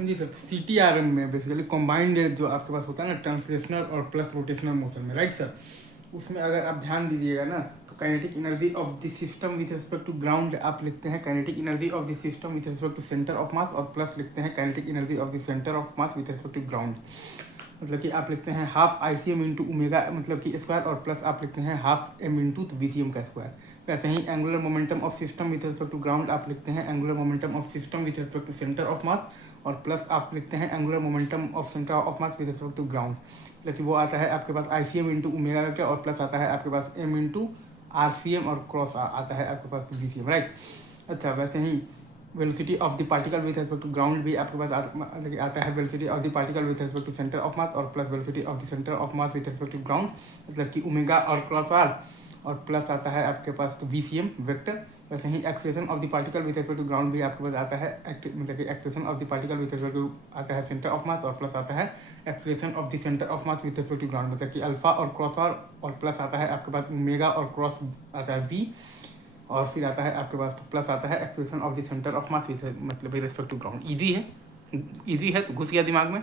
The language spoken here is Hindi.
हाँ जी सर, CTRM में बेसिकली कॉम्बाइंड जो आपके पास होता है ना ट्रांसलेशनल और प्लस रोटेशनल मोशन में, राइट सर, उसमें अगर आप ध्यान दीजिएगा ना तो kinetic energy of the system with respect to ground आप लिखते हैं kinetic energy of the system with respect to centre of mass, और प्लस लिखते हैं kinetic energy of the centre of mass with respect to ground. मतलब कि आप लिखते हैं हाफ ICM इंटू ओमेगा मतलब कि स्क्वायर, और प्लस आप लिखते हैं हाफ m इंटू VCM का स्क्वायर। वैसे ही angular momentum of system with respect to ground आप लिखते हैं angular momentum of system with respect to centre of mass, और प्लस आप लिखते हैं angular momentum of centre of mass with respect to ground. मतलब कि वो आता है आपके पास ICM इंटू ओमेगा वेक्टर, और प्लस आता है आपके पास m इंटू RCM, और क्रॉस आता है आपके पास VCM, राइट। अच्छा, वैसे ही velocity of the particle with respect to ground भी आपके पास आता है velocity of the particle with respect to centre of mass, और plus velocity of the centre of mass with respect to ground, मतलब कि ओमेगा और क्रॉस आर, और प्लस आता है आपके पास तो VCM वेक्टर। वैसे ही expression of the particle with respect to ground भी आपके पास आता है मतलब कि expression of the particle with respect to आता है सेंटर ऑफ मास, और प्लस आता है expression of the centre of mass with respect to ground, मतलब कि अल्फा और क्रॉस आर, और प्लस आता है आपके पास ओमेगा और क्रॉस आता है V, और फिर आता है आपके पास तो प्लस आता है expression of the centre of mass with मतलब रिस्पेक्ट टू ग्राउंड। ईजी है तो घुस गया दिमाग में।